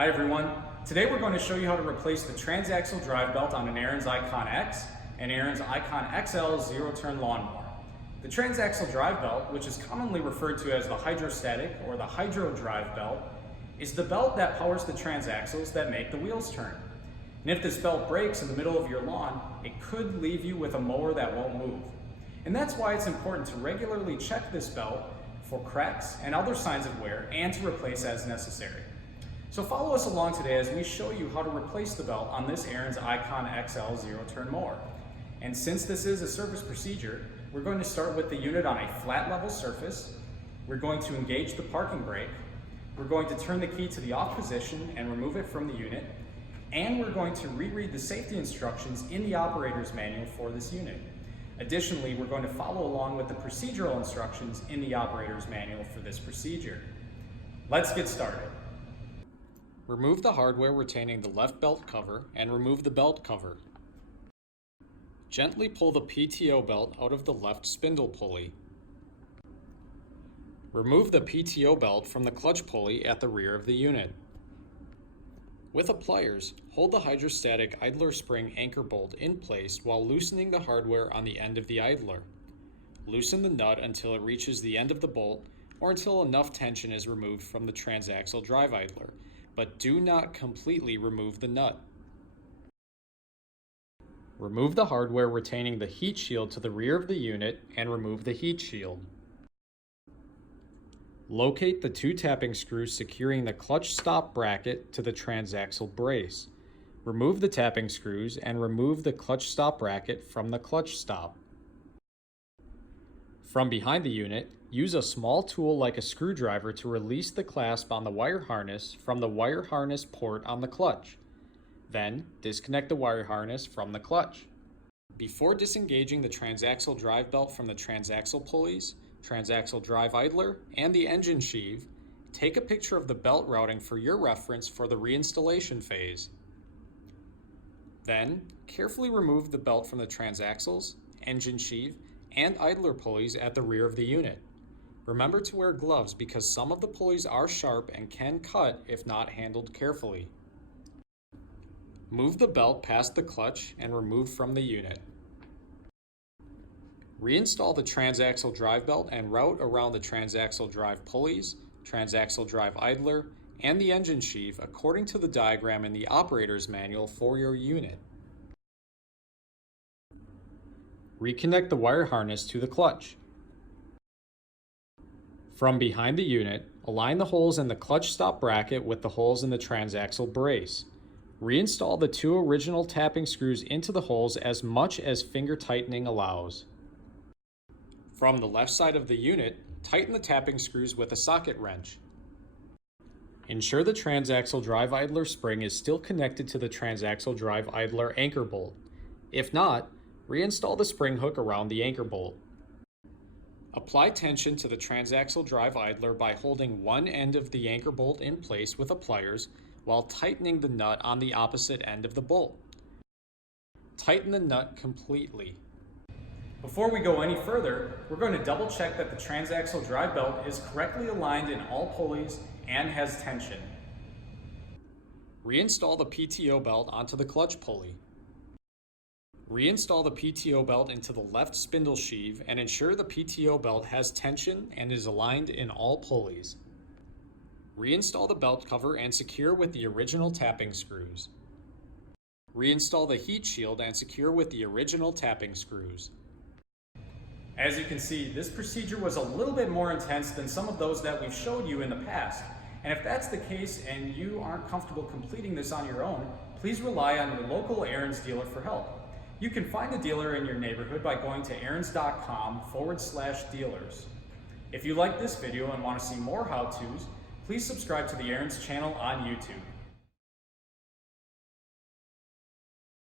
Hi everyone, today we're going to show you how to replace the transaxle drive belt on an Ariens IKON X and Ariens IKON XL zero-turn lawnmower. The transaxle drive belt, which is commonly referred to as the hydrostatic or the hydro drive belt, is the belt that powers the transaxles that make the wheels turn. And if this belt breaks in the middle of your lawn, it could leave you with a mower that won't move. And that's why it's important to regularly check this belt for cracks and other signs of wear and to replace as necessary. So follow us along today as we show you how to replace the belt on this Ariens IKON XL zero-turn mower. And since this is a service procedure, we're going to start with the unit on a flat level surface. We're going to engage the parking brake. We're going to turn the key to the off position and remove it from the unit. And we're going to reread the safety instructions in the operator's manual for this unit. Additionally, we're going to follow along with the procedural instructions in the operator's manual for this procedure. Let's get started. Remove the hardware retaining the left belt cover and remove the belt cover. Gently pull the PTO belt out of the left spindle pulley. Remove the PTO belt from the clutch pulley at the rear of the unit. With the pliers, hold the hydrostatic idler spring anchor bolt in place while loosening the hardware on the end of the idler. Loosen the nut until it reaches the end of the bolt or until enough tension is removed from the transaxle drive idler, but do not completely remove the nut. Remove the hardware retaining the heat shield to the rear of the unit and remove the heat shield. Locate the two tapping screws securing the clutch stop bracket to the transaxle brace. Remove the tapping screws and remove the clutch stop bracket from the clutch stop. From behind the unit, use a small tool like a screwdriver to release the clasp on the wire harness from the wire harness port on the clutch. Then, disconnect the wire harness from the clutch. Before disengaging the transaxle drive belt from the transaxle pulleys, transaxle drive idler, and the engine sheath, take a picture of the belt routing for your reference for the reinstallation phase. Then, carefully remove the belt from the transaxles, engine sheath, and idler pulleys at the rear of the unit. Remember to wear gloves because some of the pulleys are sharp and can cut if not handled carefully. Move the belt past the clutch and remove from the unit. Reinstall the transaxle drive belt and route around the transaxle drive pulleys, transaxle drive idler, and the engine sheath according to the diagram in the operator's manual for your unit. Reconnect the wire harness to the clutch. From behind the unit, align the holes in the clutch stop bracket with the holes in the transaxle brace. Reinstall the two original tapping screws into the holes as much as finger tightening allows. From the left side of the unit, tighten the tapping screws with a socket wrench. Ensure the transaxle drive idler spring is still connected to the transaxle drive idler anchor bolt. If not, reinstall the spring hook around the anchor bolt. Apply tension to the transaxle drive idler by holding one end of the anchor bolt in place with the pliers while tightening the nut on the opposite end of the bolt. Tighten the nut completely. Before we go any further, we're going to double check that the transaxle drive belt is correctly aligned in all pulleys and has tension. Reinstall the PTO belt onto the clutch pulley. Reinstall the PTO belt into the left spindle sheath and ensure the PTO belt has tension and is aligned in all pulleys. Reinstall the belt cover and secure with the original tapping screws. Reinstall the heat shield and secure with the original tapping screws. As you can see, this procedure was a little bit more intense than some of those that we've showed you in the past. And if that's the case and you aren't comfortable completing this on your own, please rely on your local Ariens dealer for help. You can find a dealer in your neighborhood by going to errands.com/dealers. If you like this video and want to see more how-tos, please subscribe to the Ariens channel on YouTube.